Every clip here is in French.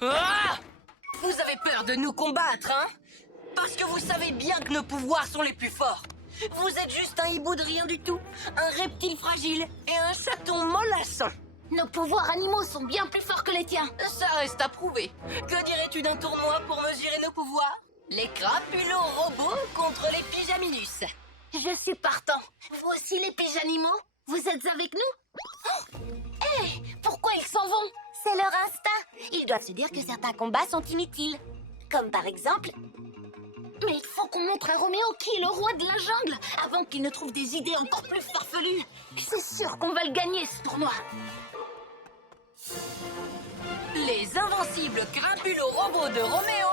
Ah! Vous avez peur de nous combattre, hein? Parce que vous savez bien que nos pouvoirs sont les plus forts. Vous êtes juste un hibou de rien du tout, un reptile fragile et un chaton mollasson. Nos pouvoirs animaux sont bien plus forts que les tiens. Ça reste à prouver. Que dirais-tu d'un tournoi pour mesurer nos pouvoirs? Les crapulos-robots contre les pyjaminus. Je suis partant. Vous aussi les pigeanimaux? Vous êtes avec nous? Hé, pourquoi ils s'en vont? C'est leur instinct. Ils doivent se dire que certains combats sont inutiles. Comme par exemple... Mais il faut qu'on montre à Roméo qui est le roi de la jungle avant qu'il ne trouve des idées encore plus farfelues. C'est sûr qu'on va le gagner, ce tournoi. Les invincibles crapulos-robots de Roméo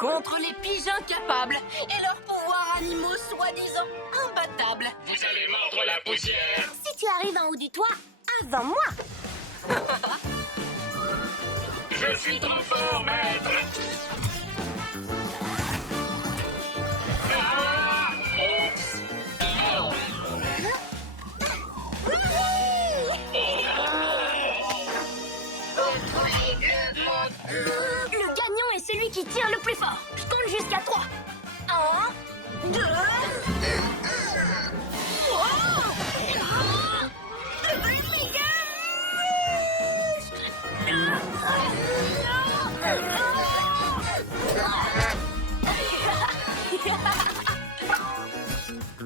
contre les pigeons capables et leurs pouvoirs animaux soi-disant imbattables. Vous allez mordre la poussière. Si tu arrives en haut du toit, avant moi. Je suis trop fort, maître. Ah! Oups. Oh. Le gagnant est celui qui tire le plus fort. Je compte jusqu'à 3. 1, 2...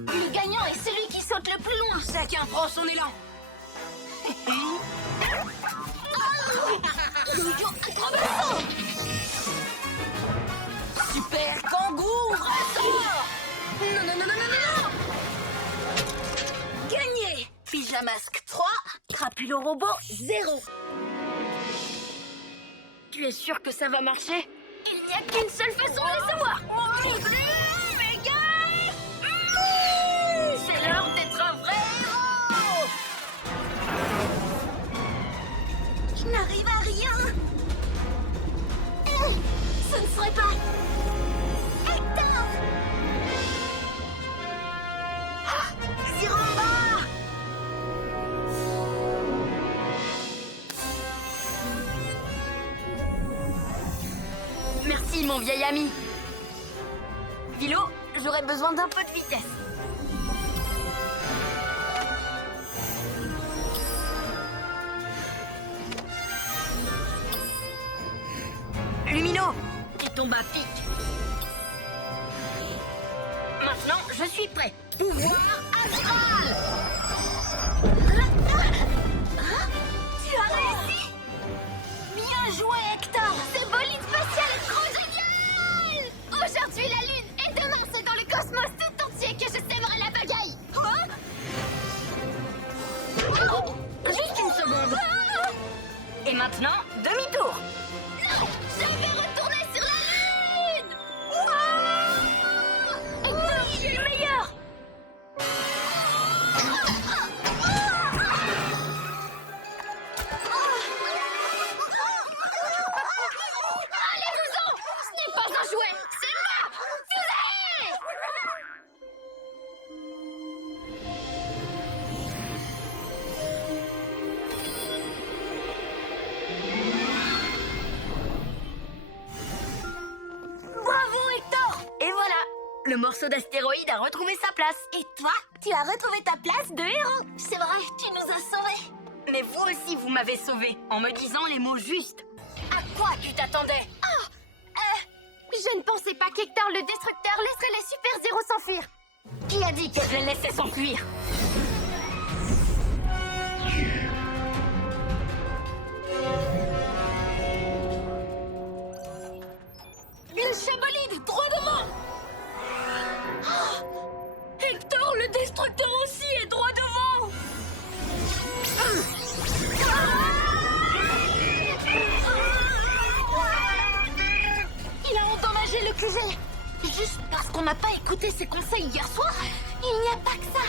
Le gagnant est celui qui saute le plus loin. Chacun prend son élan. Super kangourou, ressort! Non, non, non, non, non, non! Gagné! Pyjamasque 3, Crapulo robot 0. Tu es sûr que ça va marcher? Il n'y a qu'une seule façon de le savoir. c'est l'heure d'être un vrai héros! Je n'arrive à rien. Ce ne serait pas... Hector! Ziramba! Merci, mon vieil ami. Vilo, j'aurais besoin d'un peu de vitesse. Lumino, tu tombes à pic. Maintenant, je suis prêt. Pouvoir astral! Tu as réussi! Bien joué, Hector! Ce bolide spatial est trop génial! Aujourd'hui la Lune, et demain c'est dans le cosmos tout entier que je sèmerai la bagaille! Juste une seconde. Et maintenant, demi-tour. Non! Je vais retourner sur la Lune! Hector, tu es le meilleur! Allez-vous-en! Ce n'est pas un jouet, c'est ma fusée! Bravo, Hector! Et voilà, le morceau d'astéroïde a retrouvé sa place. Et toi, tu as retrouvé ta place de héros. C'est vrai, tu nous as sauvés! Mais vous aussi, vous m'avez sauvé en me disant les mots justes. À quoi tu t'attendais? Je ne pensais pas qu'Hector le Destructeur laisserait les super-héros s'enfuir. Qui a dit que je les laissais s'enfuir? Le chabolide, droit devant! Hector le Destructeur aussi est droit devant! Il a endommagé le QG! Juste parce qu'on n'a pas écouté ses conseils hier soir? Il n'y a pas que ça.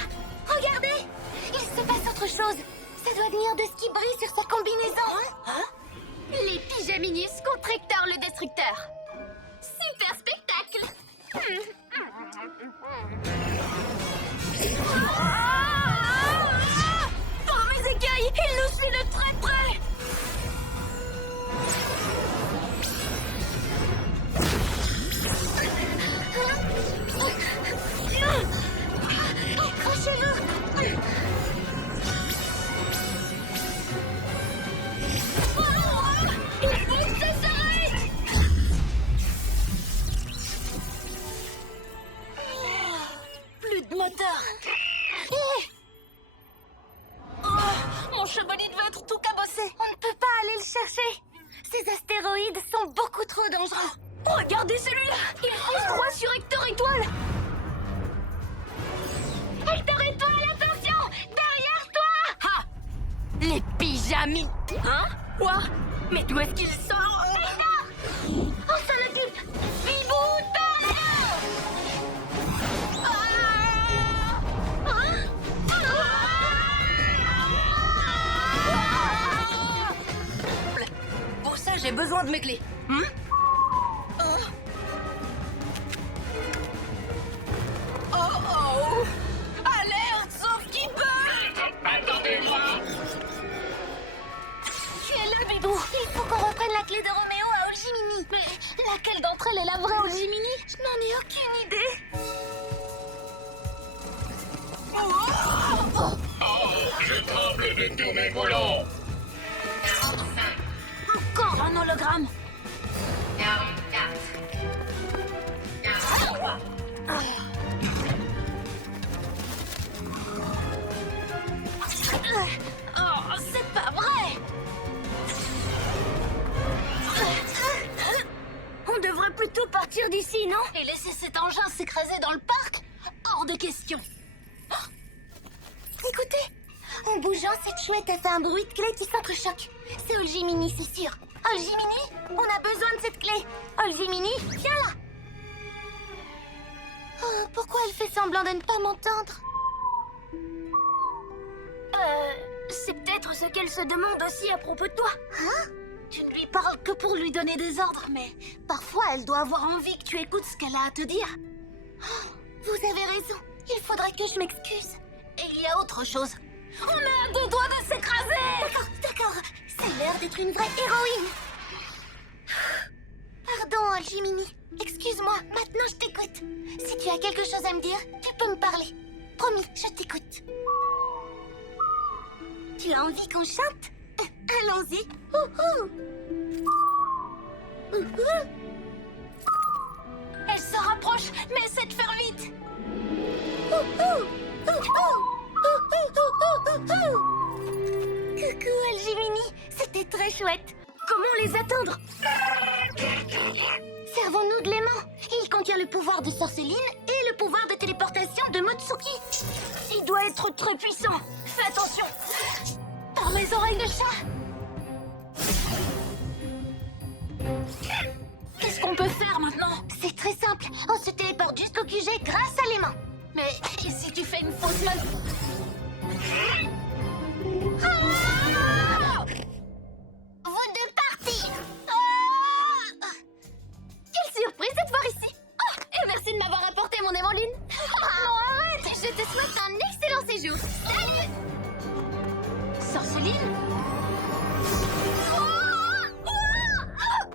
Regardez, il se passe autre chose. Ça doit venir de ce qui brille sur sa combinaison. Les pyjaminus contre Hector le Destructeur! Super spectacle! Par mes écailles, il nous suit de très près! trop dangereux. Regardez celui-là. Il fonce droit sur Hector Étoile. Hector Étoile, attention! Derrière toi! Ah! Les pyjamis! Hein? Quoi? Mais d'où est-ce qu'il sort? Hector! On s'en occupe! Bibou, Pour ça, j'ai besoin de mes clés. Oh! Alerte, sauf qui peut! Attendez-moi. tu es là, Bibou! Il faut qu'on reprenne la clé de Roméo à Olgimini. Mais laquelle d'entre elles est la vraie Olgimini? Je n'en ai aucune idée. Oh, je tremble de tous mes boulons. Encore un hologramme! Oh, c'est pas vrai! On devrait plutôt partir d'ici, non? Et laisser cet engin s'écraser dans le parc? Hors de question! Écoutez, en bougeant, cette chouette a fait un bruit de clé qui s'entrechoque. C'est Olgimini, c'est sûr. Olgimini, on a besoin de cette clé. Olgimini, viens là. Oh, pourquoi elle fait semblant de ne pas m'entendre? C'est peut-être ce qu'elle se demande aussi à propos de toi. Hein? Tu ne lui parles que pour lui donner des ordres, mais parfois elle doit avoir envie que tu écoutes ce qu'elle a à te dire. Vous avez raison. Il faudrait que je m'excuse. Et il y a autre chose. On est à 2 doigts de s'écraser! D'accord. C'est l'heure d'être une vraie héroïne. Pardon, Olgimini. Excuse-moi, maintenant je t'écoute. Si tu as quelque chose à me dire, tu peux me parler. Promis, je t'écoute. Tu as envie qu'on chante? Allons-y. Elle se rapproche, mais essaie de faire vite! Coucou, Olgimini. C'était très chouette. Comment les atteindre? Servons-nous de l'aimant. Il contient le pouvoir de Sorceline et le pouvoir de téléportation de Motsuki. Il doit être très puissant. Fais attention! Par les oreilles de chat! Qu'est-ce qu'on peut faire maintenant? C'est très simple. On se téléporte jusqu'au QG grâce à l'aimant. Mais et si tu fais une fausse manœuvre? Vous deux partez. Quelle surprise de te voir ici! Oh, et merci de m'avoir apporté mon aimant lune! Non, arrête! Je te souhaite un excellent séjour! Salut! Sorceline?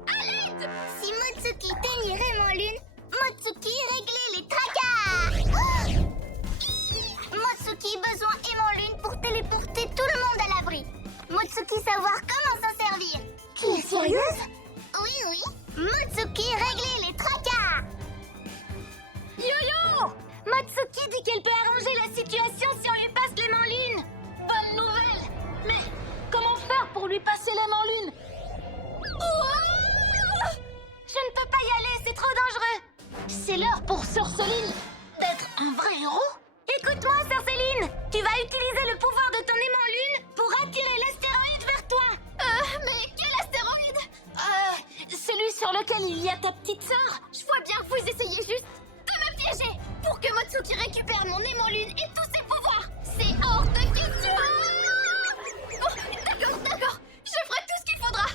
À l'aide. Si Motsuki teignait l'aimant lune, Motsuki réglait les tracas. Motsuki besoin aimant lune pour téléporter tout le monde à l'abri. Motsuki savoir comment s'en servir. Qui est sérieuse? Oui. Motsuki réglait les tracas. Yo-yo! Motsuki dit qu'elle peut arranger la situation si on lui passe l'aimant lune. Bonne nouvelle! Mais comment faire pour lui passer l'aimant lune? Je ne peux pas y aller, c'est trop dangereux. C'est l'heure pour Sorceline d'être un vrai héros? Écoute-moi, Sorceline. Tu vas utiliser le pouvoir de ton aimant lune pour attirer l'astéroïde vers toi. Mais quel astéroïde? Celui sur lequel il y a ta petite sœur? Je vois bien que vous essayez juste de me piéger pour que Motsuki récupère mon aimant lune et tous ses pouvoirs. C'est hors de question! Oh, d'accord, je ferai tout ce qu'il faudra.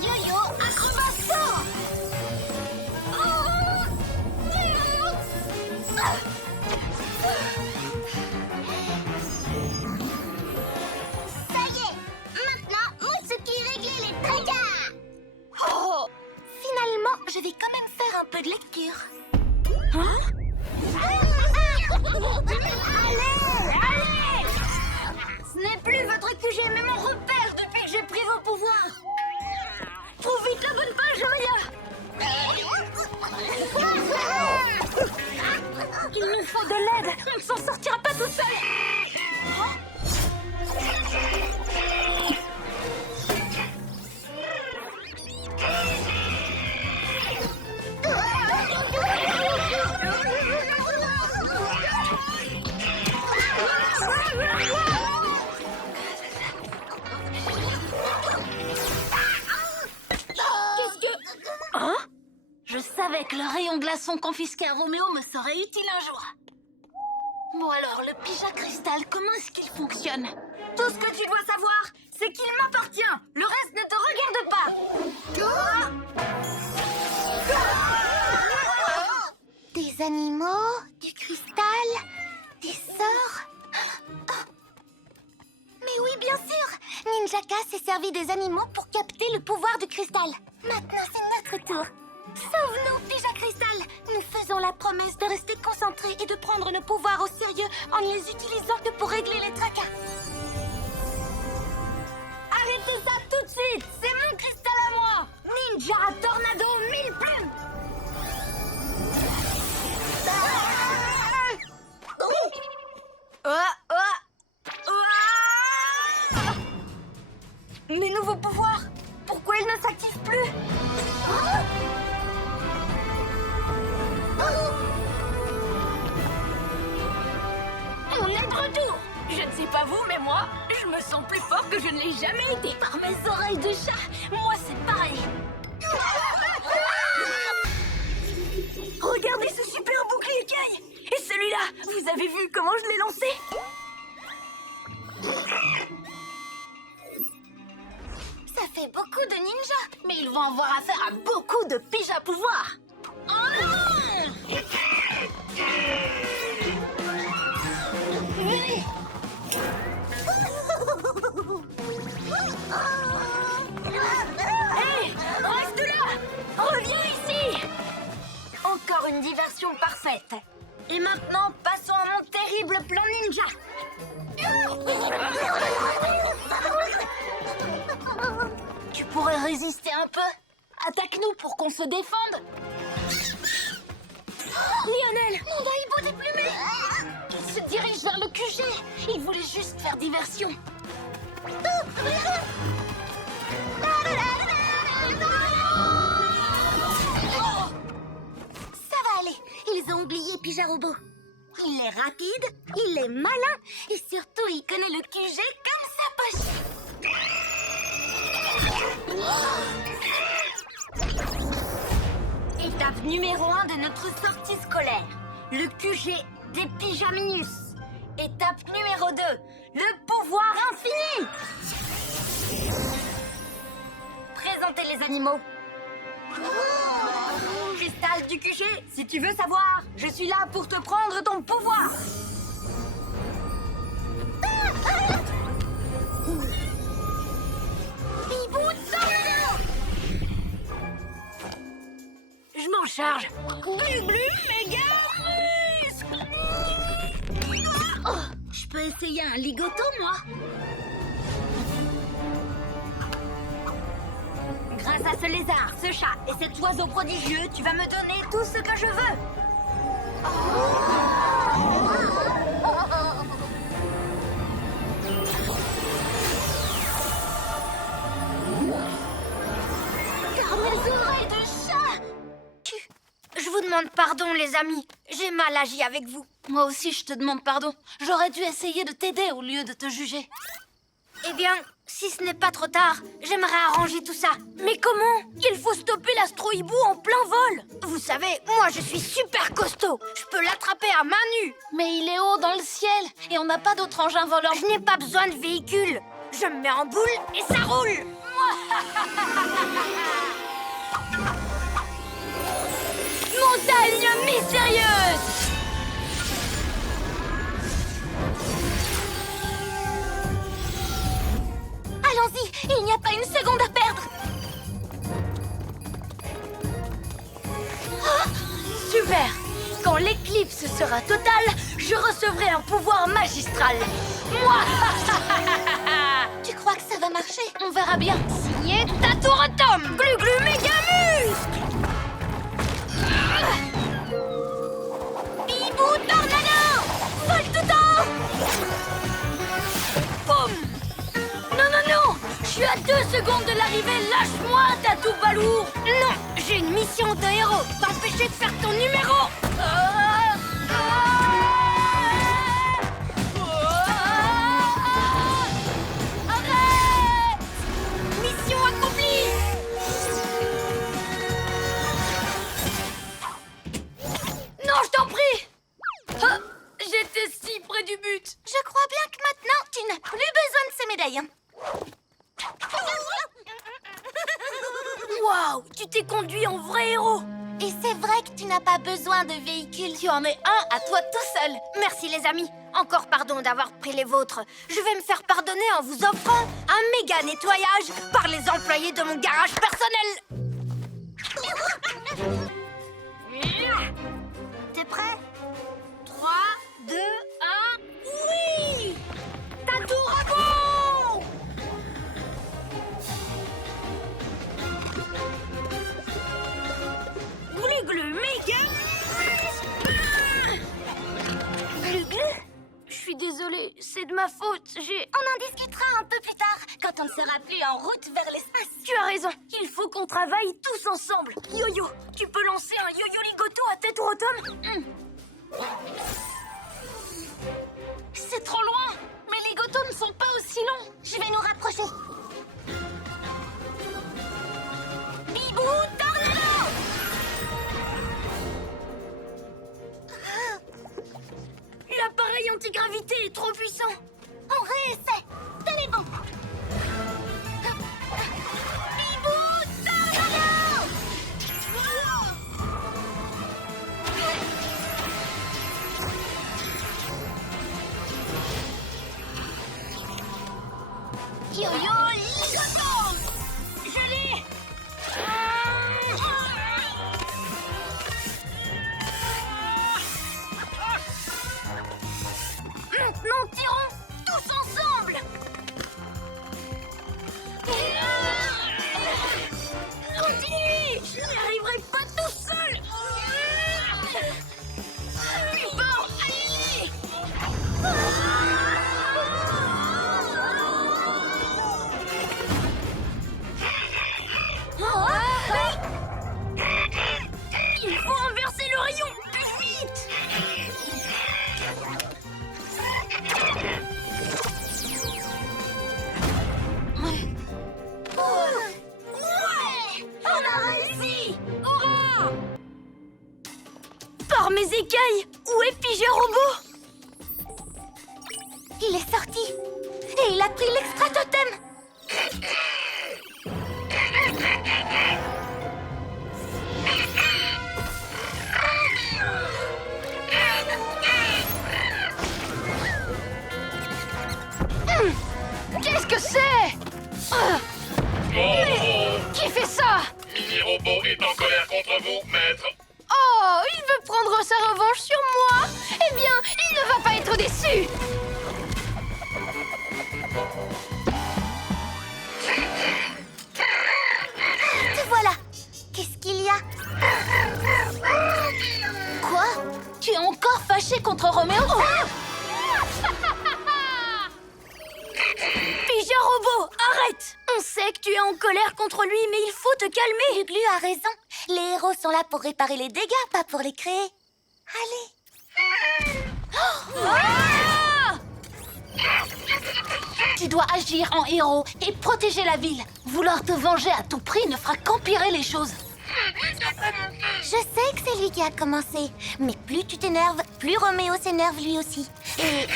Yo-yo, acrobatie. Ça y est, maintenant Motsuki réglait les tracas. Finalement, je vais quand même faire un peu de lecture. Allez! Ce n'est plus votre QG, mais mon repère depuis que j'ai pris vos pouvoirs. Trouve vite la bonne page, Maria. Il nous faut de l'aide. On ne s'en sortira pas tout seul. Je savais que le rayon glaçon confisqué à Roméo me serait utile un jour. Bon alors, le pyjama cristal, comment est-ce qu'il fonctionne? Tout ce que tu dois savoir, c'est qu'il m'appartient. Le reste ne te regarde pas. Des animaux, du cristal, des sorts. Mais oui, bien sûr. Ninjaka s'est servi des animaux pour capter le pouvoir du cristal. Maintenant, c'est notre tour. Sauve-nous, Pyjama Cristal. Nous faisons la promesse de rester concentrés et de prendre nos pouvoirs au sérieux en ne les utilisant que pour régler les tracas. Arrêtez ça tout de suite. C'est mon cristal à moi. Ninja Tornado 1000 plumes. Mes nouveaux pouvoirs, pourquoi ils ne s'activent plus? On est de retour. Je ne sais pas vous, mais moi, je me sens plus fort que je ne l'ai jamais été. Par mes oreilles de chat, moi c'est pareil. Regardez ce super bouclier écaille. Et celui-là, vous avez vu comment je l'ai lancé? Ça fait beaucoup de ninjas, mais ils vont avoir affaire à beaucoup de pyjama pouvoirs. Venez. Hé, reste là. Reviens ici. Encore une diversion parfaite. Et maintenant, passons à mon terrible plan ninja. Tu pourrais résister un peu? Attaque-nous pour qu'on se défende. Lionel, mon hibou déplumé. Il se dirige vers le QG. Il voulait juste faire diversion. Ça va aller. Ils ont oublié Pyjama Robot. Il est rapide, il est malin et surtout il connaît le QG comme sa poche. Étape numéro 1 de notre sortie scolaire. Le QG des Pyjaminus. Étape numéro 2. Le pouvoir infini. Présentez les animaux. Cristal du QG, si tu veux savoir, je suis là pour te prendre ton pouvoir. Bibou, sors-le! Je m'en charge. Glu méga muscle. Oh, je peux essayer un ligoto, moi? Grâce à ce lézard, ce chat et cet oiseau prodigieux, tu vas me donner tout ce que je veux. Car mes oreilles de chat! Je vous demande pardon, les amis. J'ai mal agi avec vous. Moi aussi, je te demande pardon. J'aurais dû essayer de t'aider au lieu de te juger. Eh bien, si ce n'est pas trop tard, j'aimerais arranger tout ça. Mais comment? Il faut stopper l'astro-hibou en plein vol. Vous savez, moi je suis super costaud. Je peux l'attraper à main nue. Mais il est haut dans le ciel et on n'a pas d'autre engin volant. Je n'ai pas besoin de véhicule. Je me mets en boule et ça roule. Montagne mystérieuse! Allons-y, il n'y a pas une seconde à perdre. Super! Quand l'éclipse sera totale, je recevrai un pouvoir magistral. Moi! Tu crois que ça va marcher? On verra bien. Signé Tatouretom. Glu Mégamuscle! Bibou Tornado. Vole tout en! Boum! Lâche-moi, tatou balourd! Non, j'ai une mission de héros, t'empêcher de faire ton numéro! Arrête! Mission accomplie! Non, je t'en prie! Ah, j'étais si près du but! Je crois bien que maintenant, tu n'as plus besoin de ces médailles. Hein. Waouh, tu t'es conduit en vrai héros! Et c'est vrai que tu n'as pas besoin de véhicule. Tu en es un à toi tout seul. Merci les amis. Encore pardon d'avoir pris les vôtres. Je vais me faire pardonner en vous offrant un méga nettoyage par les employés de mon garage personnel. T'es prêt? 3, 2, 1, oui! Tatou robot! Glu-glu, méga! Glu-glu? Je suis désolée, c'est de ma faute, On en discutera un peu plus tard, quand on ne sera plus en route vers l'espace. Tu as raison, il faut qu'on travaille tous ensemble. Yo-yo, tu peux lancer un yo-yo ligoto à tête automne? C'est trop loin, mais les gotos ne sont pas aussi longs. Je vais nous rapprocher. Bibou, tornado! L'appareil antigravité est trop puissant. On réessaie. Tenez bon. Bibou, tornado! Yo-yo, ligoto! Je l'ai! Maintenant, tirons tous ensemble! Continue! Je n'y arriverai pas tout seul! Bon, allez! Il faut inverser le rayon! Plus vite! Ouais! On a réussi! Hurrah! Par mes écailles! Où est Pigé Robot? Il est sorti. Et il a pris l'extra totem. Qu'est-ce que c'est? Mais qui fait ça? Mini-robot est en colère contre vous, maître. Oh, il veut prendre sa revanche sur moi? Eh bien, il ne va pas être déçu! Te voilà. Qu'est-ce qu'il y a? Quoi? Tu es encore fâché contre Roméo? Pija Robot, arrête! On sait que tu es en colère contre lui, mais il faut te calmer! Glu a raison. Les héros sont là pour réparer les dégâts, pas pour les créer. Allez. Ah! Tu dois agir en héros et protéger la ville. Vouloir te venger à tout prix ne fera qu'empirer les choses. Je sais que c'est lui qui a commencé. Mais plus tu t'énerves, plus Roméo s'énerve lui aussi. Et...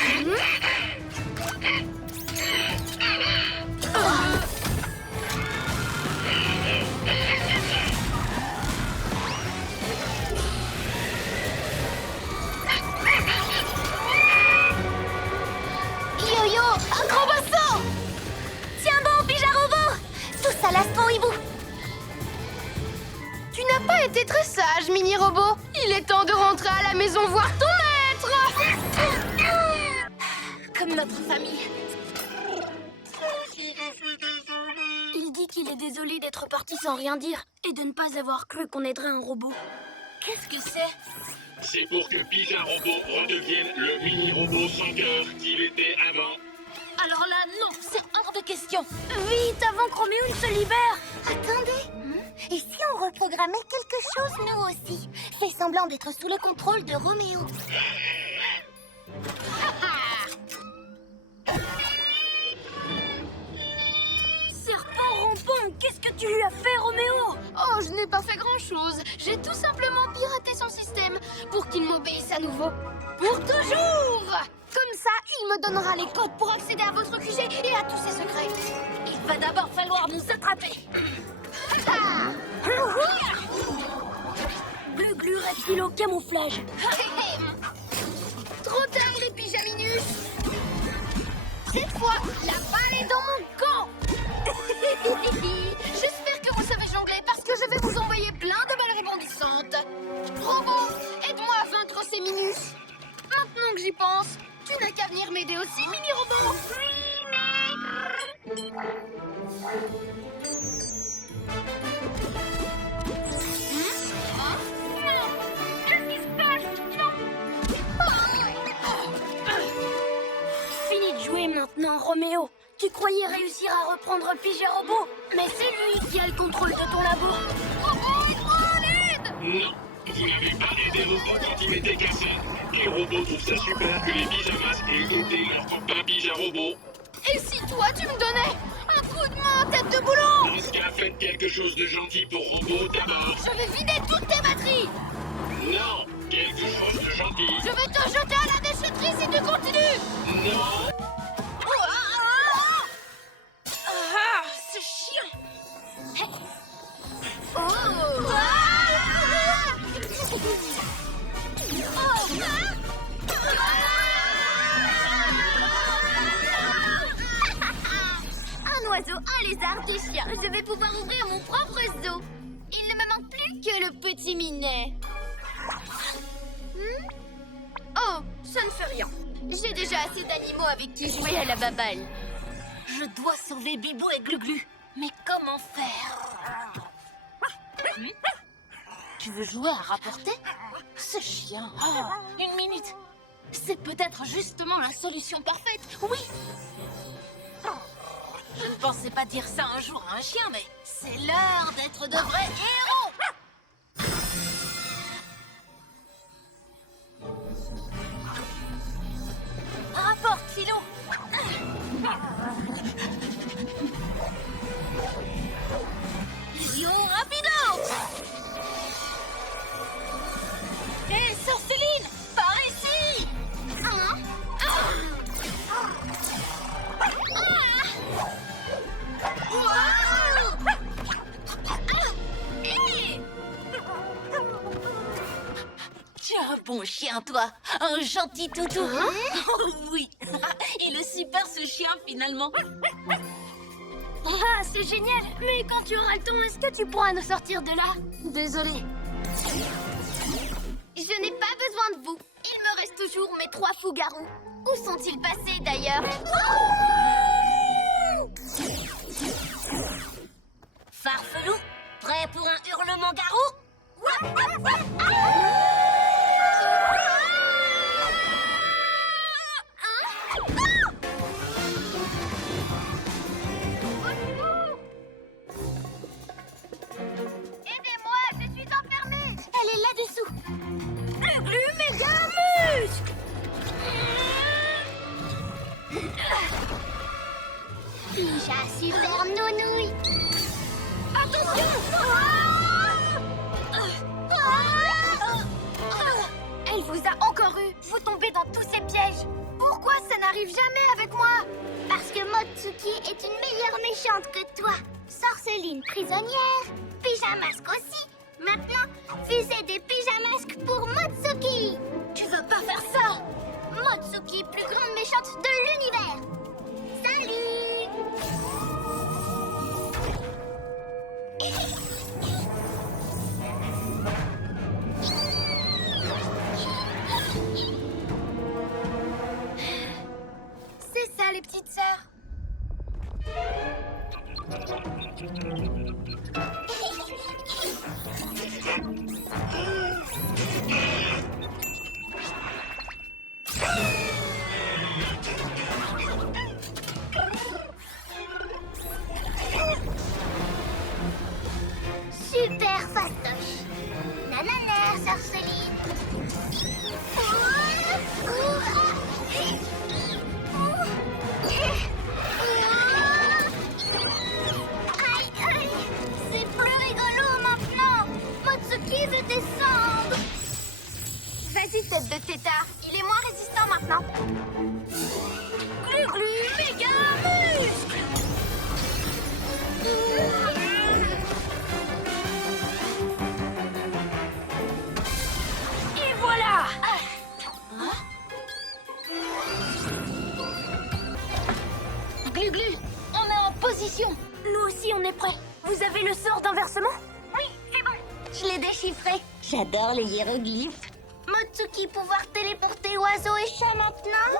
Yo-yo, un grand bassin! Tiens bon, Pija Robot! Tous à l'astro hibou! Tu n'as pas été très sage, mini-robot. Il est temps de rentrer à la maison voir ton maître! Comme notre famille. Il dit qu'il est désolé d'être parti sans rien dire et de ne pas avoir cru qu'on aiderait un robot. Qu'est-ce que c'est? C'est pour que Pija Robot redevienne le mini-robot sans cœur qu'il était avant. Alors là, non, c'est hors de question. Vite, avant que Roméo ne se libère. Attendez. Et si on reprogrammait quelque chose, nous aussi? Fais semblant d'être sous le contrôle de Roméo. Serpent rampant, qu'est-ce que tu lui as fait, Roméo? Oh, je n'ai pas fait grand-chose. J'ai tout simplement piraté son système pour qu'il m'obéisse à nouveau. Pour toujours! Comme ça, il me donnera les codes pour accéder à votre QG et à tous ses secrets. Il va d'abord falloir nous attraper. Glu-glu, reptile au camouflage. Trop tard, les pyjaminus! Cette fois, la balle est dans mon camp! J'espère que vous savez jongler parce que je vais vous envoyer plein de balles rebondissantes. Robot, aide-moi à vaincre ces minus. Maintenant que j'y pense, tu n'as qu'à venir m'aider aussi, mini-robot. Qu'est-ce qui se passe? Fini de jouer maintenant, Roméo. Tu croyais réussir à reprendre Pija Robot, mais c'est lui qui a le contrôle de ton labo. Non, vous n'avez pas aidé Robot quand il m'était cassé. Les robots trouvent ça super que les pyjamas aient goûté leur copain Pija Robot. Et si toi, tu me donnais un coup de main, tête de boulon? Dans ce cas, faites quelque chose de gentil pour Robot d'abord. Je vais vider toutes tes batteries. Non, quelque chose de gentil. Je vais te jeter à la déchetterie si tu continues. Non. Ah, ce chien! Un oiseau, un lézard, deux chiens. Je vais pouvoir ouvrir mon propre zoo. Il ne me manque plus que le petit minet. Oh, ça ne fait rien. J'ai déjà assez d'animaux avec qui jouer à la baballe. Je dois sauver Bibou et Glu-Glu. Mais comment faire? Tu veux jouer à rapporter? Ce chien. Ah, une minute. C'est peut-être justement la solution parfaite. Oui. Je ne pensais pas dire ça un jour à un chien, mais c'est l'heure d'être de vrais héros. Rapporte, Philo. Vision rapido. Hé, Sorceline, par ici. Tu es un bon chien, toi. Un gentil toutou. Oh, oui. Il est super, ce chien, finalement. Ah, c'est génial. Mais quand tu auras le temps, est-ce que tu pourras nous sortir de là? Désolée. Je n'ai pas besoin de vous. Il me reste toujours mes 3 fous-garous. Où sont-ils passés d'ailleurs? Farfelou, prêt pour un hurlement garou? Aidez-moi, je suis enfermée. Elle est là-dessous. Glu-glu, méga muscle. Pija super nounouille. Elle vous a encore eu. Vous tombez dans tous ces pièges. Pourquoi ça n'arrive jamais avec moi? Parce que Motsuki est une meilleure méchante que toi. Sorceline prisonnière, Pyjamasque aussi. Maintenant, fusée des Pyjamasques pour Motsuki. Tu veux pas faire ça? Motsuki, plus grande méchante de l'univers. Salut! C'est ça, les petites sœurs. position. Nous aussi, on est prêts. Vous avez le sort d'inversement? Oui, c'est bon. Je l'ai déchiffré. J'adore les hiéroglyphes. Motsuki, pouvoir téléporter oiseaux et chats maintenant?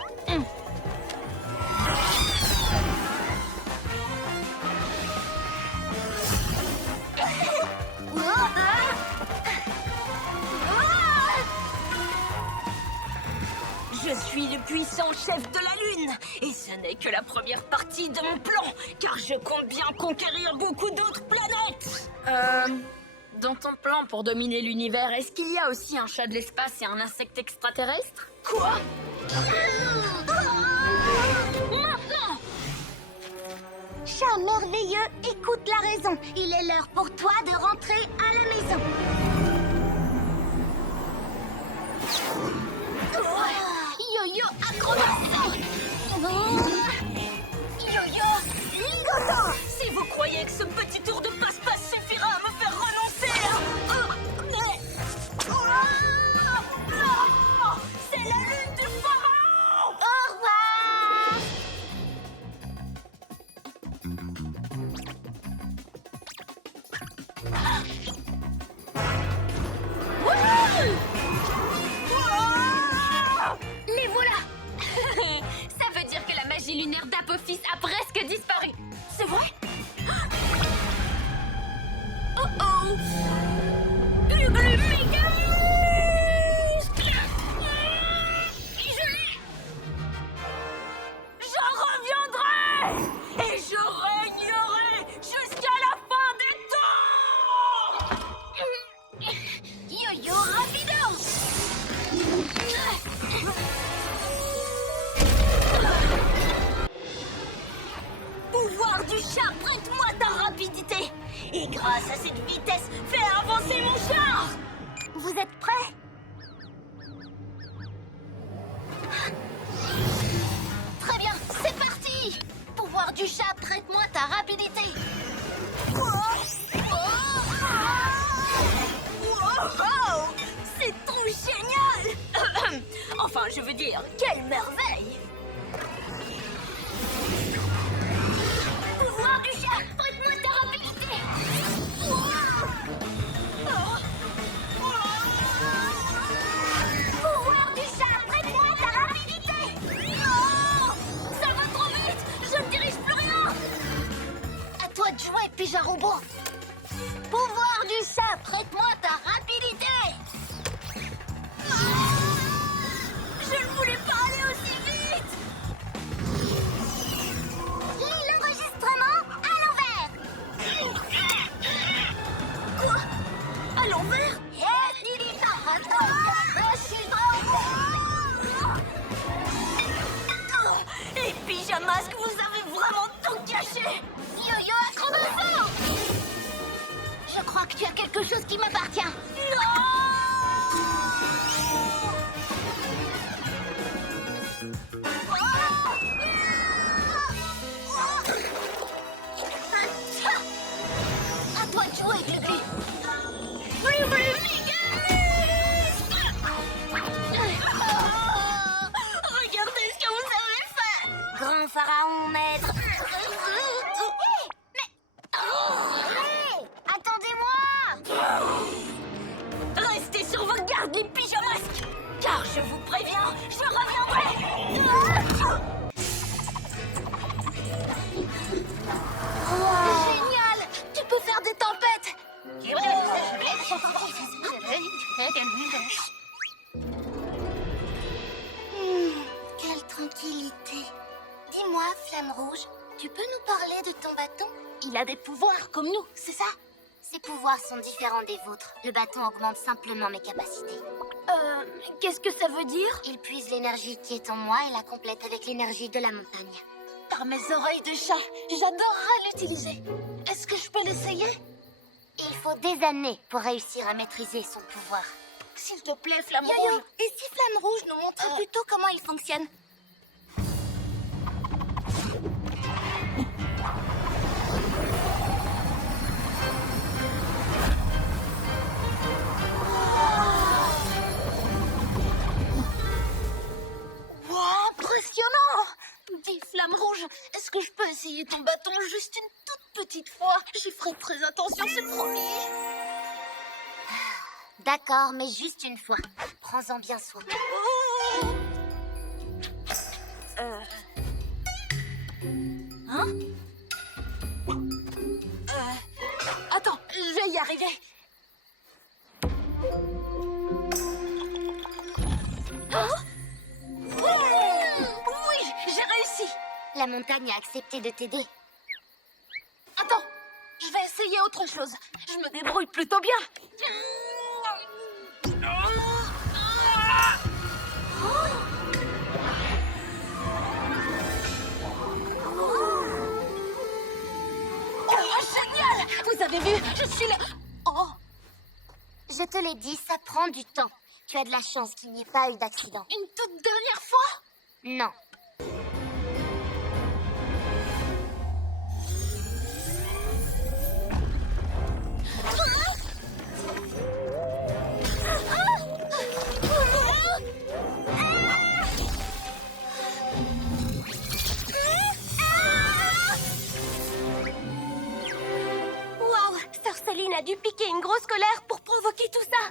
Je suis le puissant chef de la Lune, et ce n'est que la première partie de mon plan, car je compte bien conquérir beaucoup d'autres planètes. Dans ton plan pour dominer l'univers, est-ce qu'il y a aussi un chat de l'espace et un insecte extraterrestre? Quoi? Maintenant! Chat merveilleux, écoute la raison. Il est l'heure pour toi de rentrer à la maison. Yo-yo acrobatie! Yo-yo, ligoto. Si vous croyez que ce petit tour de passe-passe suffira à me faire renoncer c'est la Lune du pharaon! Au revoir. Les voilà! Ça veut dire que la magie lunaire d'Apophis a presque disparu. C'est vrai? Oh oh! Glu-glu méga muscle! Je l'ai! Je reviendrai! Et je régnerai jusqu'à la fin des temps! Yo-yo rapido! Pouvoir du chat, prête-moi ta rapidité! Et grâce à cette vitesse, fais avancer mon char! Vous êtes prêts? Très bien, c'est parti! Pouvoir du chat, prête-moi ta rapidité! Wow! C'est trop génial! Enfin, je veux dire, quelle merveille! Pouvoir du chat, prête-moi ta rapidité! Pouvoir du chat, prête-moi ta rapidité. Non! Ça va trop vite! Je ne dirige plus rien! À toi de jouer, Pija Robot! Pouvoir du chat, Prête-moi ta rapidité! Je ne voulais pas aller aussi vite! lis l'enregistrement à l'envers. À l'envers? Et Pyjamasque, vous avez vraiment tout caché! Yo-yo acrobatie! Je crois que tu as quelque chose qui m'appartient. À toi de jouer, Glu-Glu. Regardez ce que vous avez fait! Grand pharaon, maître. Hey, attendez-moi. Restez sur vos gardes, les Pyjamasques! Car je vous préviens, je reviendrai! Génial! Tu peux faire des tempêtes! Quelle tranquillité. Dis-moi, Flamme Rouge, tu peux nous parler de ton bâton? Il a des pouvoirs comme nous, c'est ça? Ses pouvoirs sont différents des vôtres. Le bâton augmente simplement mes capacités. Qu'est-ce que ça veut dire? Il puise l'énergie qui est en moi et la complète avec l'énergie de la montagne. Par mes oreilles de chat, j'adorerais l'utiliser. Est-ce que je peux l'essayer? Il faut des années pour réussir à maîtriser son pouvoir. S'il te plaît, Flamme Yo-yo, Rouge. et si Flamme Rouge nous montrait plutôt comment il fonctionne? Wow, impressionnant! gentil, flamme rouge. Est-ce que je peux essayer ton bâton juste une toute petite fois? J'y ferai très attention, c'est promis. D'accord, mais juste une fois. Prends-en bien soin. Hein? Attends, je vais y arriver. Oui, j'ai réussi. La montagne a accepté de t'aider. Attends, je vais essayer autre chose. Je me débrouille plutôt bien. Oh, génial! Vous avez vu? Je suis là. Oh, Je te l'ai dit, ça prend du temps. Tu as de la chance qu'il n'y ait pas eu d'accident. Une toute dernière fois? Non. Waouh, Sœur Céline a dû piquer une grosse colère pour provoquer tout ça.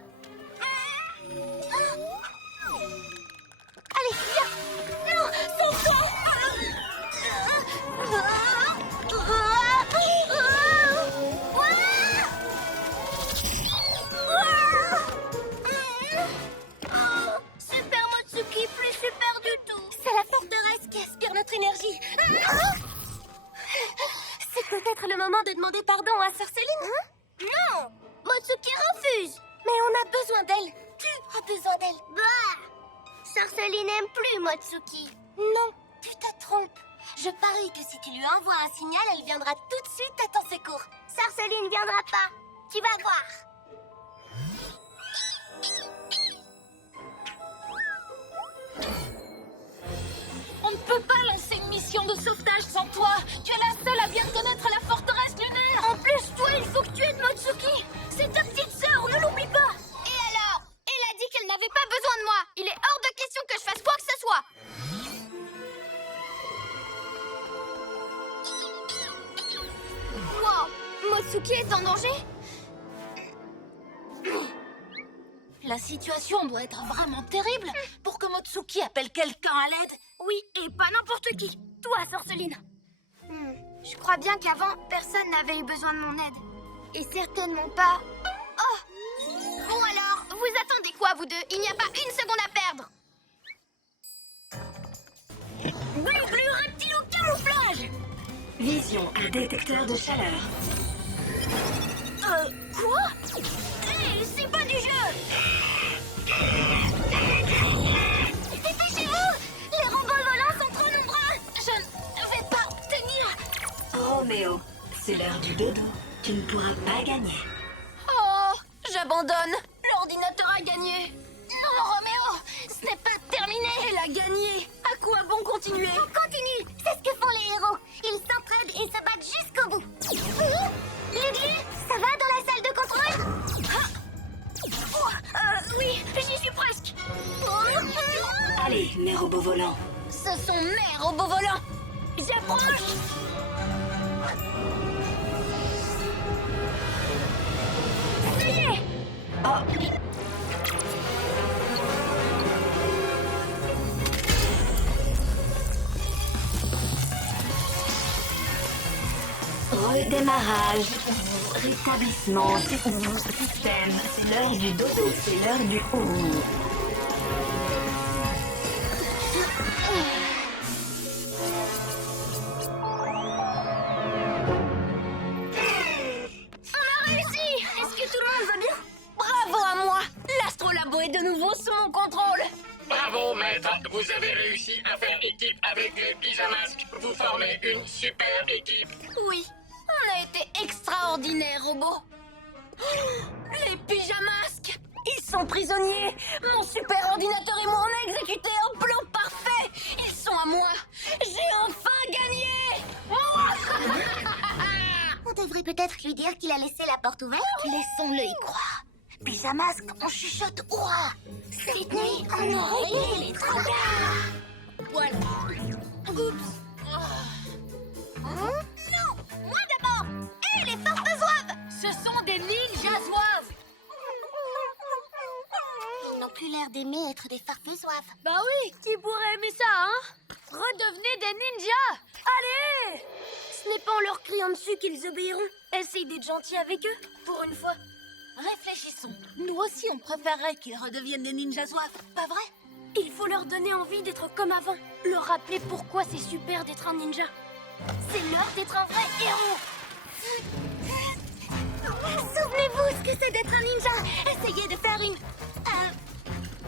Allez, viens. Non, sauve-toi. Super Motsuki, plus super du tout. C'est la forteresse qui aspire notre énergie. C'est peut-être le moment de demander pardon à Sœur Céline. Non, Motsuki refuse. Mais on a besoin d'elle. Tu as besoin d'elle. Bah, Sœur Céline n'aime plus Motsuki. Non, tu te trompes. Je parie que si tu lui envoies un signal, elle viendra tout de suite à ton secours. Sœur Céline viendra pas. Tu vas voir. On ne peut pas lancer une mission de sauvetage sans toi. Tu es la seule à bien connaître la forteresse lunaire. En plus, toi, il faut que tu aides Motsuki. C'est ta petite sœur, ne l'oublie pas. Et alors? Elle a dit qu'elle n'avait pas besoin de moi. Il est hors de question que je fasse quoi que ce soit. Wow, Motsuki est en danger? La situation doit être vraiment terrible pour que Motsuki appelle quelqu'un à l'aide. Oui, et pas n'importe qui. Toi, Sœur Céline. Je crois bien qu'avant, personne n'avait eu besoin de mon aide. Et certainement pas... Oh! Bon alors, vous attendez quoi, vous deux? Il n'y a pas une seconde à perdre. Glu-glu, reptile au camouflage! Vision et détecteur de chaleur. Quoi? Hé, c'est pas du jeu! Dépêchez-vous. Les robots volants sont trop nombreux. Je ne vais pas tenir. Roméo, c'est l'heure du dodo. Tu ne pourras pas gagner. Oh, j'abandonne. L'ordinateur a gagné. Non, Roméo, ce n'est pas terminé. Elle a gagné. À quoi bon continuer? On continue. C'est ce que font les héros. Ils s'entraident et se battent jusqu'au bout. Lulu, ça va dans la salle de contrôle? Oui, j'y suis presque. Allez, mes robots volants. Ce sont mes robots volants. J'approche. Ça y est. Redémarrage. Rétablissement. Système. C'est l'heure du dodo. C'est l'heure du haut. Réussi. Est-ce que tout le monde va bien? Bravo à moi. L'astrolabo est de nouveau sous mon contrôle. Bravo, maître. Vous avez réussi à faire équipe avec les pyjamasques. Vous formez une super équipe. Oui, on a été extraordinaires, robots. Les pyjamasques. Ils sont prisonniers. Mon super ordinateur et moi, on a exécuté un plan parfait. Ils sont à moi. J'ai enfin gagné. On devrait peut-être lui dire qu'il a laissé la porte ouverte. Laissons-le y croire. Pyjamasque, on chuchote hurrah. Cette nuit, on a réglé les tragas. Voilà. Oups. d'aimer être des farfaisoives. Bah oui, qui pourrait aimer ça, hein? Redevenez des ninjas! Allez! Ce n'est pas en leur criant dessus qu'ils obéiront. Essaye d'être gentil avec eux, pour une fois. Réfléchissons. Nous aussi, on préférerait qu'ils redeviennent des ninjas soifs, pas vrai? Il faut leur donner envie d'être comme avant. Leur rappeler pourquoi c'est super d'être un ninja. C'est l'heure d'être un vrai héros! Souvenez-vous ce que c'est d'être un ninja. Essayez de faire une...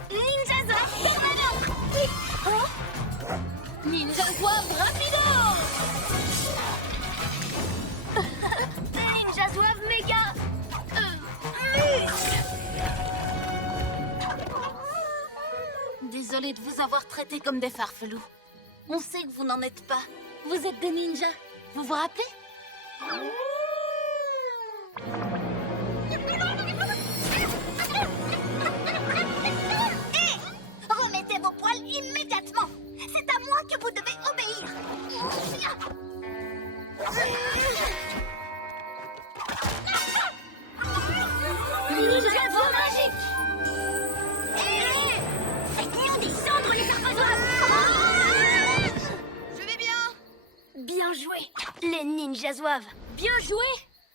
ninja zone permanente. Ninja Zouave rapido! Ninja Zouave méga... Désolée de vous avoir traités comme des farfelous. On sait que vous n'en êtes pas. Vous êtes des ninjas. Vous vous rappelez? Remettez vos poils immédiatement. C'est à moi que vous devez obéir. Ninja Zouave magique! Faites-nous descendre les farfaisoives. Je vais bien! Bien joué, les ninjas zouaves! Bien joué!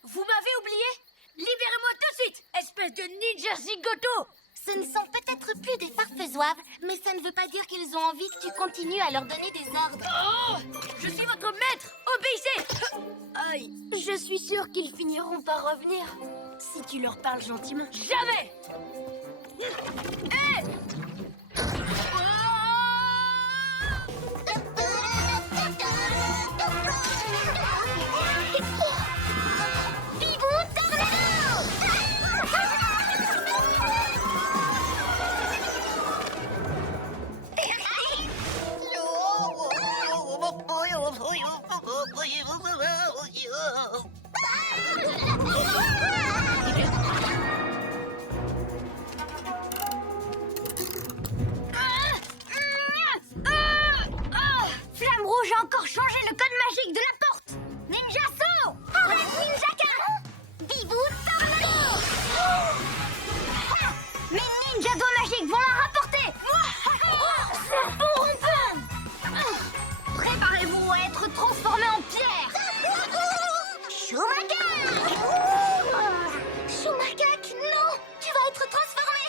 Vous m'avez oublié? Libérez-moi tout de suite, espèce de ninja zigoto! Ce ne sont peut-être plus des farfaisoives, mais ça ne veut pas dire qu'ils ont envie que tu continues à leur donner des ordres. Oh! Je suis votre maître! Obéissez! Aïe! Je suis sûre qu'ils finiront par revenir. Si tu leur parles gentiment. Jamais! Hé! Bibou Tornado! Flamme Rouge a encore changé le code magique de la porte! Ninja Saut! Arrête, Ninjaka! Bibou Tornado! Mes ninjas doigts magiques vont la rapporter! C'est bon, Rompin! Préparez-vous à être transformé en pierre! Shumagak! Shumagak, non! Tu vas être transformé!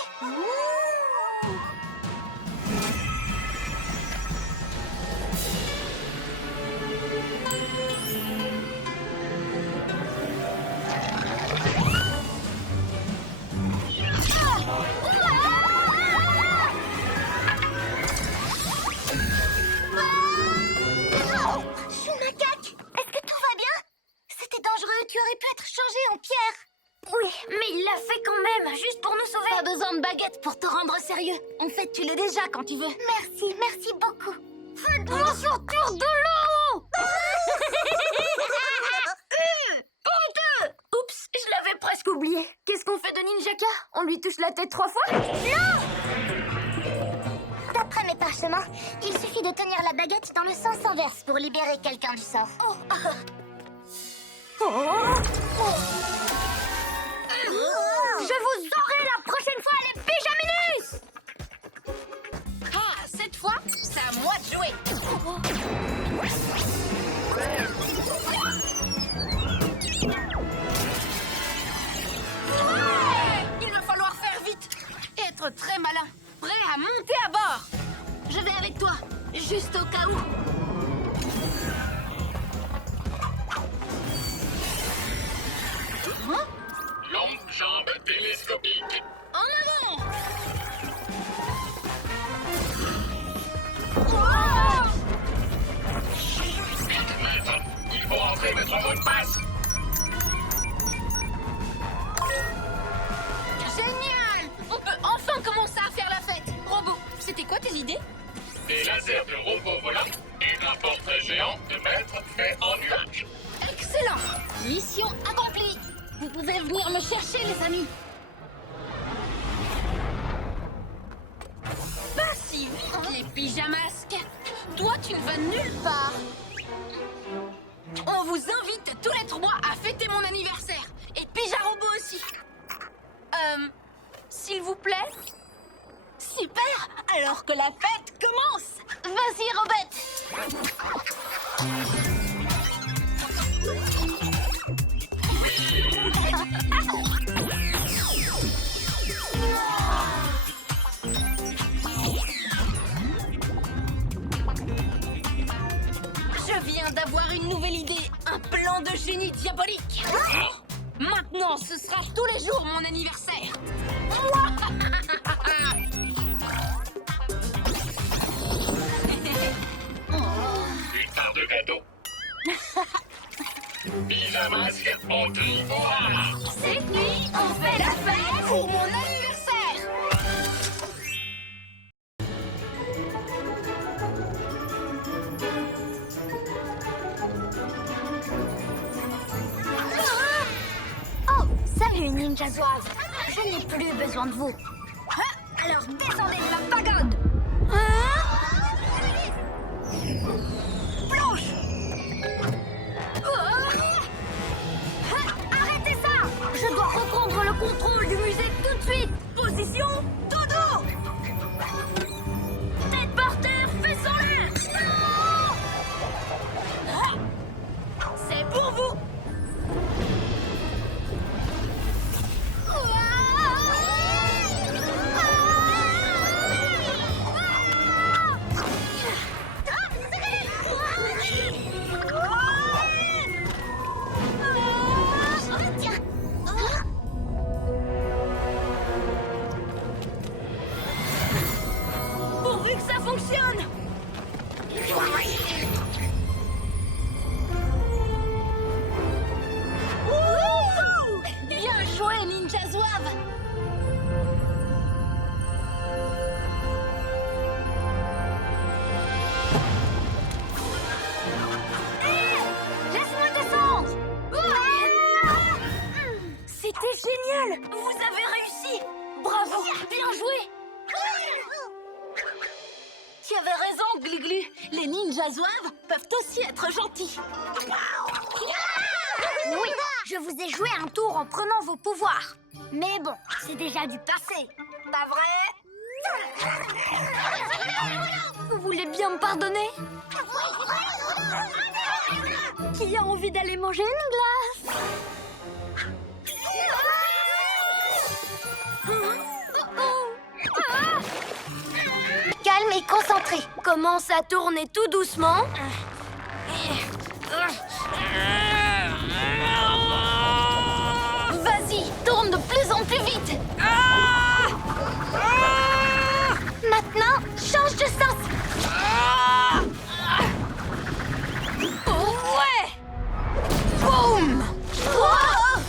Shumagak, est-ce que tout va bien? C'était dangereux, tu aurais pu être changé en pierre. Oui, mais il l'a fait quand même, juste pour nous sauver! Pas besoin de baguette pour te rendre sérieux. En fait, tu l'es déjà quand tu veux. Merci, merci beaucoup. Faites-moi sortir de l'eau! Honteux! Oups, je l'avais presque oublié. Qu'est-ce qu'on fait de Ninjaka? On lui touche la tête 3 fois? D'après mes parchemins, il suffit de tenir la baguette dans le sens inverse pour libérer quelqu'un du sort. Je vous aurai la prochaine fois, les pyjaminus! Ah, cette fois, c'est à moi de jouer. Il va falloir faire vite. Et être très malin. Prêt à monter à bord. Je vais avec toi, juste au cas où. Hein? Longue jambe télescopique. En avant! Vite, maître. Il faut entrer votre mot de passe. Génial! On peut enfin commencer à faire la fête. Robot, c'était quoi tes idées? Des lasers de robots volants et un portrait géant de maître fait en nuage. Excellent! Mission accomplie! Vous pouvez venir me chercher, les amis. Pas si vite, les pyjamasques. Toi, tu ne vas nulle part. On vous invite tous les 3 à fêter mon anniversaire. Et Pyjarobot aussi. S'il vous plaît? Super! Alors que la fête commence! Vas-y, Robette! Je viens d'avoir une nouvelle idée, un plan de génie diabolique. Maintenant, ce sera tous les jours mon anniversaire. Une part de gâteau. Pyjamasque en grimoire. Cette nuit, on fait la fête pour mon anniversaire! Oh, salut Ninja Zouave. Je n'ai plus besoin de vous. Alors descendez de la pagode! Planche! Arrêtez ça! Je dois reprendre le contrôle du musée tout de suite. Position dodo! Tête par terre, fesses en l'air! C'est pour vous! Pourvu que ça fonctionne! Wouhou! Bien joué, Ninja Zouave! Laisse-moi descendre. C'était génial! Vous avez réussi! Bravo! Bien joué! Tu avais raison, Glu-Glu. Les ninjas zouaves peuvent aussi être gentils. Oui, je vous ai joué un tour en prenant vos pouvoirs. Mais bon, c'est déjà du passé. Pas vrai? Vous voulez bien me pardonner? Qui a envie d'aller manger une glace? Calme et concentré. Commence à tourner tout doucement. Vas-y, tourne de plus en plus vite. Maintenant, change de sens. Ouais! Boum!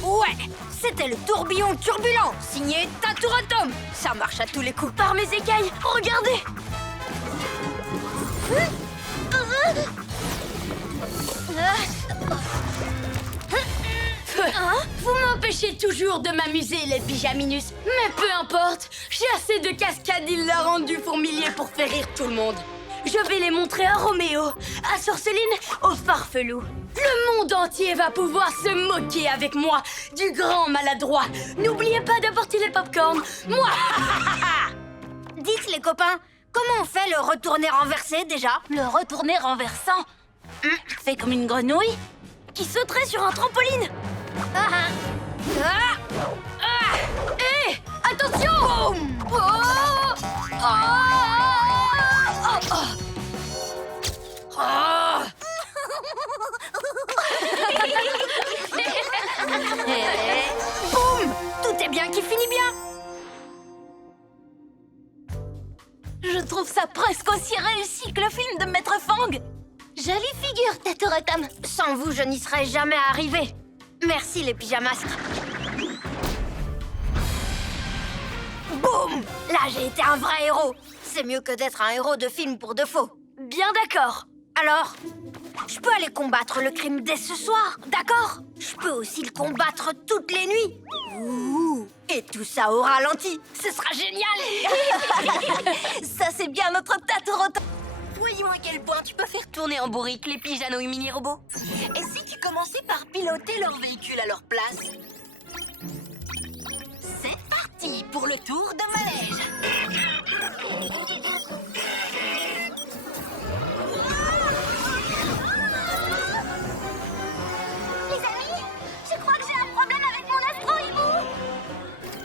Ouais! C'était le tourbillon turbulent, signé Taturatom. Ça marche à tous les coups par mes écailles. Regardez! Vous m'empêchez toujours de m'amuser, les pyjaminus. Mais peu importe, j'ai assez de cascades hilarantes du fourmilier pour faire rire tout le monde. Je vais les montrer à Roméo, à Sorceline, au Farfelou. Le monde entier va pouvoir se moquer avec moi du grand maladroit. N'oubliez pas d'apporter les pop-corn. Moi. Dites les copains, comment on fait le retourner renversé déjà? Le retourner renversant fait comme une grenouille qui sauterait sur un trampoline. Hé, attention! Boum! Oh! Oh! Oh! Oh! Oh! Boum! Tout est bien qui finit bien. Je trouve ça presque aussi réussi que le film de Maître Fang. Jolie figure, Taturatom. Sans vous, je n'y serais jamais arrivé. Merci les pyjamasques. Boum! Là, j'ai été un vrai héros. C'est mieux que d'être un héros de film pour de faux. Bien d'accord. Alors, je peux aller combattre le crime dès ce soir, d'accord? Je peux aussi le combattre toutes les nuits. Ouh. Et tout ça au ralenti. Ce sera génial. Ça, c'est bien notre Taturatom. Voyons à quel point tu peux faire tourner en bourrique les pyjanos et mini-robots. Et si tu commençais par piloter leur véhicule à leur place? C'est parti, pour le tour de manège. Les amis, je crois que j'ai un problème avec mon astro-hibou.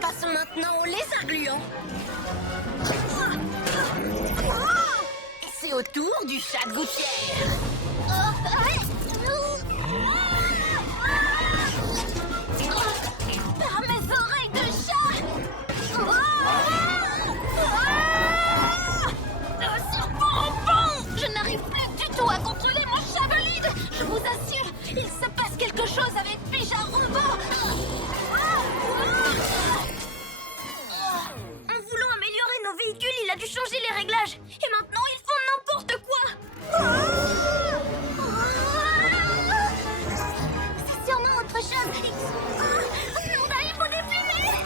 Passons maintenant au lézard gluant. Et c'est au tour du chat de gouttière. Par mes oreilles de chat. Un serpent rampant! Je n'arrive plus du tout à contrôler mon chat bolide! Je vous assure, il se passe quelque chose avec Pijarombo! En voulant améliorer nos véhicules, il a dû changer les réglages. Et maintenant, ils font n'importe quoi. C'est sûrement autre chose. On a eu des fumées.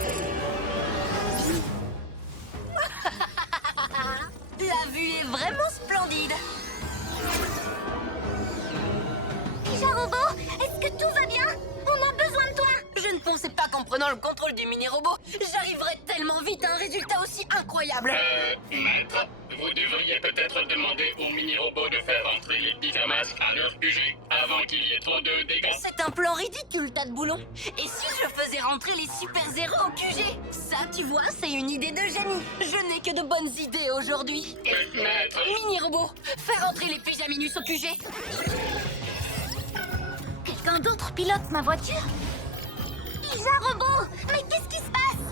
La vue est vraiment splendide. Pijarombo, est-ce que tout va bien? On a besoin de toi. Je ne pensais pas qu'en prenant le contrôle du mini-robot, j'arriverais tellement vite à un résultat aussi incroyable. Maître, vous devriez peut-être demander au mini-robot de faire entrer les pyjamas à leur QG avant qu'il y ait trop de dégâts. C'est un plan ridicule, tas de boulons. Et si je faisais rentrer les super-héros au QG? Ça, tu vois, c'est une idée de génie. Je n'ai que de bonnes idées aujourd'hui. Maître, Mini-robot, fais rentrer les pyjaminus au QG. Quelqu'un d'autre pilote ma voiture? Pijarombo, mais qu'est-ce qui se passe?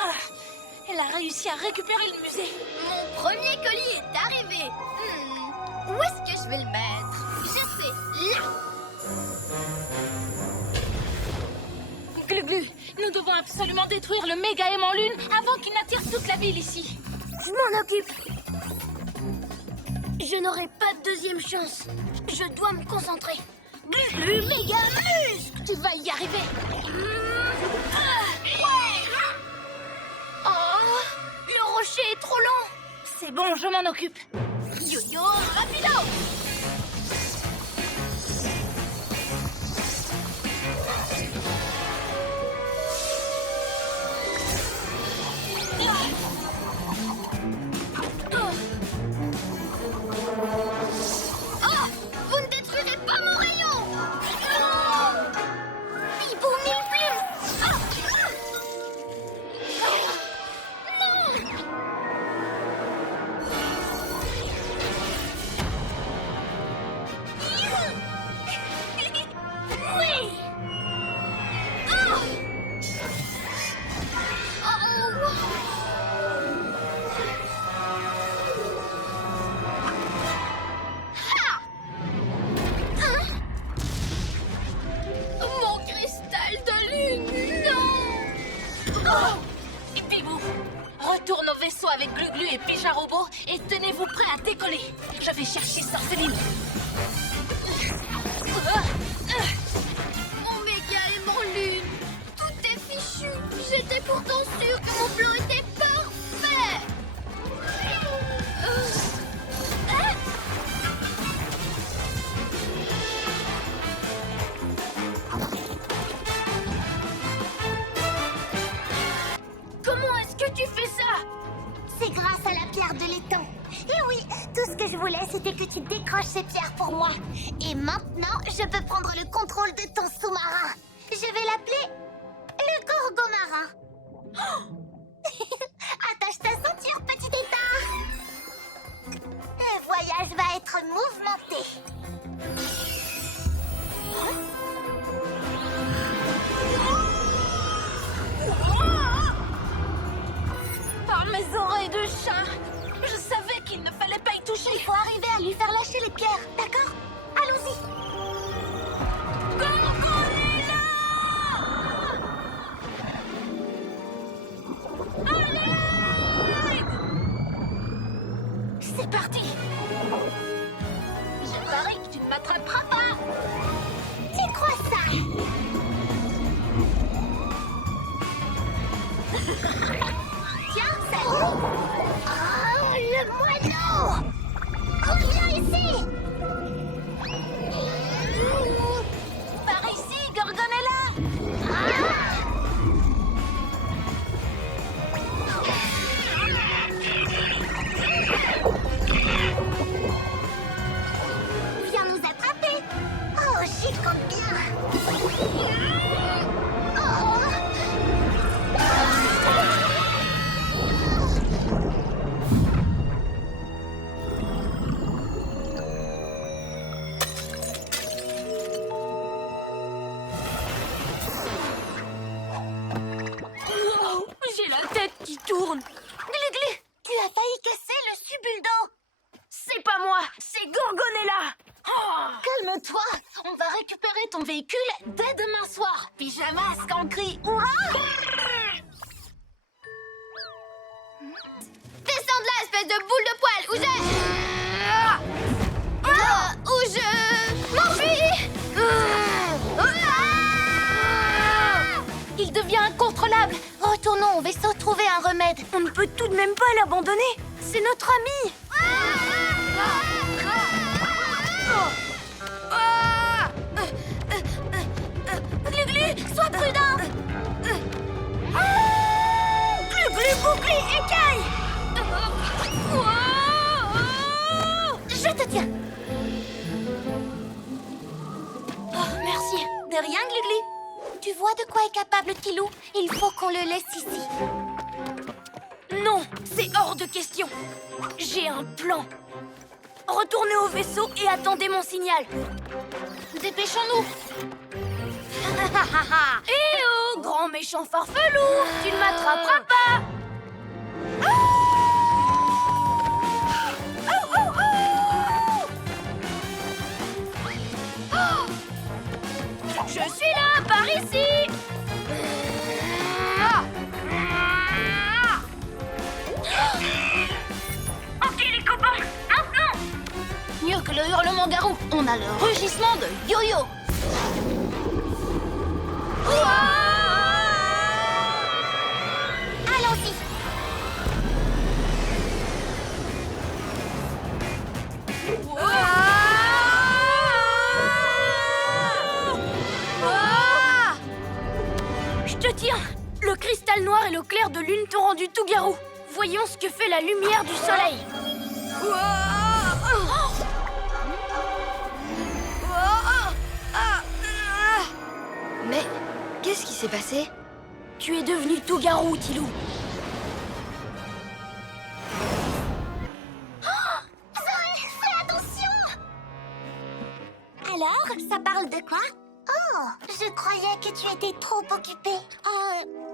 Ah, elle a réussi à récupérer le musée. Mon premier colis est arrivé. Où est-ce que je vais le mettre? Je sais, là. Glu-glu, nous devons absolument détruire le méga aimant lune avant qu'il n'attire toute la ville ici. Je m'en occupe. Je n'aurai pas de deuxième chance. Je dois me concentrer. Le méga muscle. Tu vas y arriver. Oh, le rocher est trop lent. C'est bon, je m'en occupe. Yo-yo, rapido. Oh, vous ne détruirez pas mon rayon. Hibou mille plumes. Oui. Mon cristal de lune, non. Oh, et Pibou, retourne au vaisseau avec Glu-Glu et Pijarombo et tenez-vous prêts à décoller. Je vais chercher Sorceline. Mon méga aimant lune. Tout est fichu. J'étais pourtant sûre que mon plan était parfait. Comment est-ce que tu fais ça? C'est grâce à la pierre de l'étang. Et oui, tout ce que je voulais, c'était que tu décroches ces pierres pour moi. Et maintenant, je peux prendre le contrôle de ton sous-marin. Je vais l'appeler le Gorgomarin. Attache ta ceinture, petit étard. Le voyage va être mouvementé. Par mes oreilles de chat, je savais qu'il ne fallait pas y toucher. Il faut arriver à lui faire lâcher les pierres, d'accord? Allons-y. C'est parti. Je parie que tu ne m'attraperas pas. Tu crois ça? Tiens, salut. Oh, le moineau. Reviens ici. qui tourne. Glu-glu, tu as failli casser le subuldo. C'est pas moi, c'est Gorgonella. Oh. Calme-toi, on va récupérer ton véhicule dès demain soir. Pyjamasque en crie hurrah! Descends de là, espèce de boule de poil, ou je m'enfuis. Il devient incontrôlable. Retournons au vaisseau trouver un remède. On ne peut tout de même pas l'abandonner. C'est notre ami. Glu-glu, sois prudent. Glu-glu, bouclé, écaille. Je te tiens. Oh, merci. De rien, Glu-glu. Tu vois de quoi est capable Tilou? Il faut qu'on le laisse ici. Non, c'est hors de question. J'ai un plan. Retournez au vaisseau et attendez mon signal. Dépêchons-nous. Eh oh, grand méchant farfelou, tu ne m'attraperas pas. Je suis là, par ici. Ok les copains, maintenant. Mieux que le hurlement garou, on a le rugissement de yo-yo. Allons-y. Je te tiens. Le cristal noir et le clair de lune t'ont rendu tout garou. Voyons ce que fait la lumière du soleil. Mais qu'est-ce qui s'est passé? Tu es devenu tout garou, Tilou. Fais attention. Alors, ça parle de quoi? Oh, je croyais que tu étais trop occupée.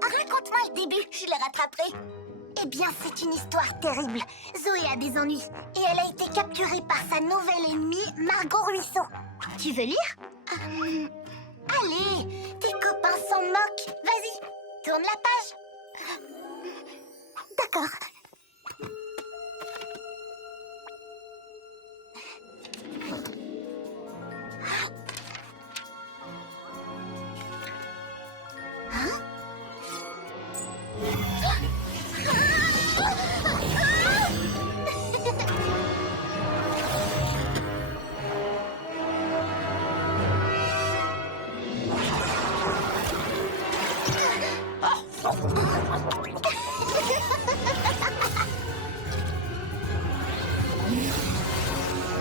Raconte-moi le début, je le rattraperai. Eh bien, c'est une histoire terrible. Zoé a des ennuis et elle a été capturée par sa nouvelle ennemie, Margot Ruisseau. Tu veux lire? Allez, tes copains s'en moquent. Vas-y, tourne la page. D'accord.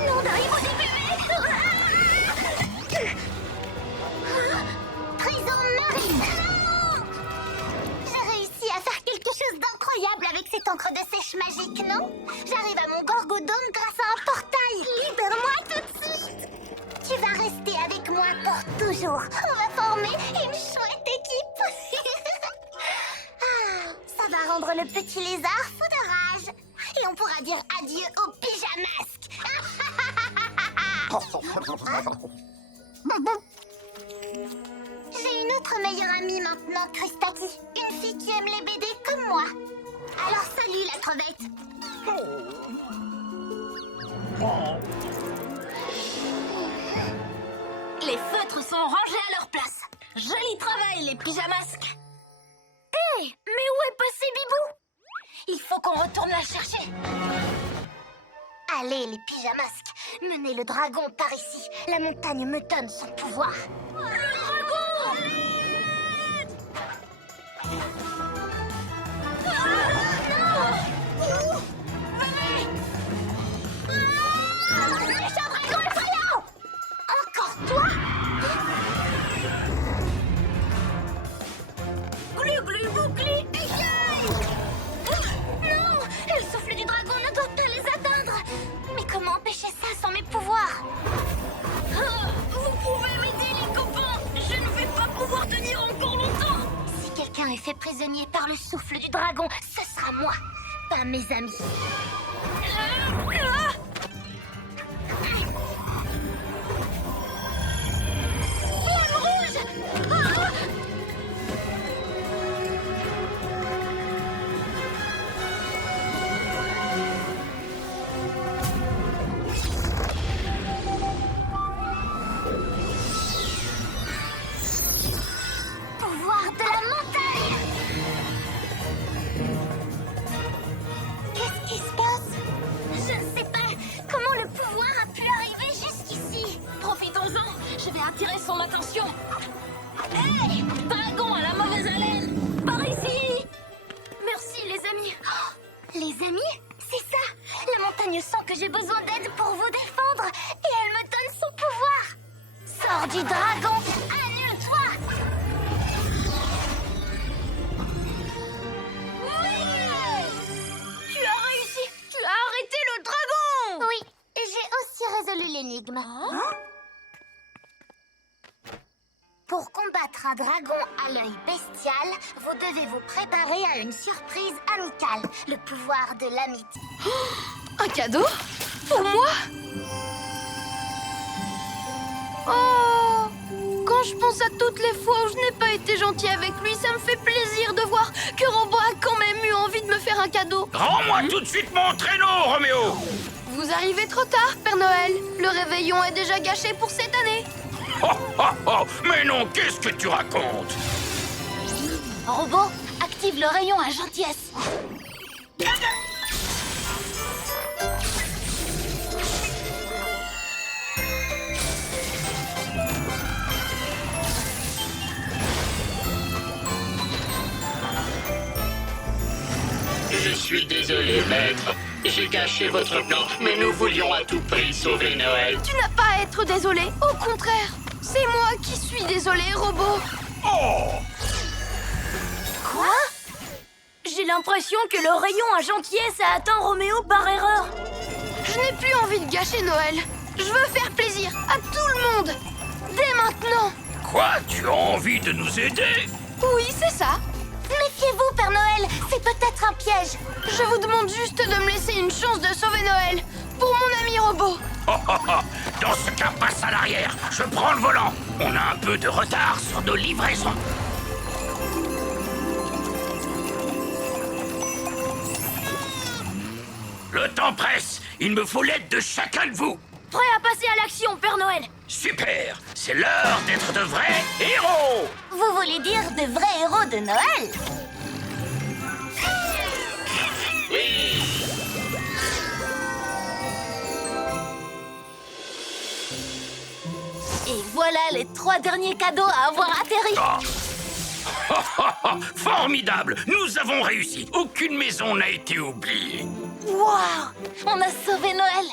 Non, d'arriver des bébés. Prison marine. J'ai réussi à faire quelque chose d'incroyable avec cette encre de sèche magique, non? J'arrive à mon gorgodome grâce à un portail. Libère-moi tout de suite. Tu vas rester avec moi pour toujours. On va former une chouette équipe. Ça va rendre le petit lézard fou de rage. Et on pourra dire adieu au pyjamasque. J'ai une autre meilleure amie maintenant, Kristaki. Une fille qui aime les BD comme moi. Alors salut la crevette. Les feutres sont rangés à leur place. Joli travail, les pyjamasques. Mais où est passé Bibou? Il faut qu'on retourne la chercher. Allez les pyjamasques, menez le dragon par ici. La montagne me donne son pouvoir. Méchant dragon effrayant. Encore toi? Glu-glu, bouclé, écaille. Non, le souffle du dragon ne doit pas les atteindre. Mais comment empêcher ça sans mes pouvoirs? Vous pouvez m'aider les copains. Je ne vais pas pouvoir tenir encore longtemps. Si quelqu'un est fait prisonnier par le souffle du dragon, ce sera moi, pas mes amis. Flamme rouge! Ah! Pouvoir de la montagne! Qu'est-ce qui se passe? Je ne sais pas. Comment le pouvoir a pu arriver jusqu'ici? Profitons-en, je vais attirer son attention. Hé, dragon à la mauvaise haleine, par ici. Merci, les amis. Les amis? C'est ça! La montagne sent que j'ai besoin d'aide pour vous défendre et elle me donne son pouvoir! Sors du dragon! Annule-toi! Tu as réussi! Tu as arrêté le dragon! Oui, et j'ai aussi résolu l'énigme. Pour combattre un dragon à l'œil bestial, vous devez vous préparer à une surprise amicale, le pouvoir de l'amitié. Un cadeau? Pour moi? Oh! Quand je pense à toutes les fois où je n'ai pas été gentil avec lui, ça me fait plaisir de voir que Robo a quand même eu envie de me faire un cadeau. Rends-moi tout de suite mon traîneau, Roméo! Vous arrivez trop tard, Père Noël. Le réveillon est déjà gâché pour cette année. Oh, oh, oh! Mais non, qu'est-ce que tu racontes? Robot, active le rayon à gentillesse. Je suis désolé, maître. J'ai gâché votre plan, mais nous voulions à tout prix sauver Noël. Tu n'as pas à être désolé. Au contraire, c'est moi qui suis désolé, Robo. Oh! Quoi? J'ai l'impression que le rayon à gentillesse a atteint Roméo par erreur. Je n'ai plus envie de gâcher Noël. Je veux faire plaisir à tout le monde. Dès maintenant. Quoi? Tu as envie de nous aider? Oui, c'est ça. Méfiez-vous, Père Noël, c'est peut-être un piège. Je vous demande juste de me laisser une chance de sauver Noël. Pour mon ami Robo. Oh, oh, oh! Dans ce cas, passe à l'arrière. Je prends le volant. On a un peu de retard sur nos livraisons. Le temps presse. Il me faut l'aide de chacun de vous. Prêt à passer à l'action, Père Noël. Super! C'est l'heure d'être de vrais héros! Vous voulez dire de vrais héros de Noël? Et voilà les 3 derniers cadeaux à avoir atterri. Formidable! Nous avons réussi! Aucune maison n'a été oubliée! Waouh! On a sauvé Noël.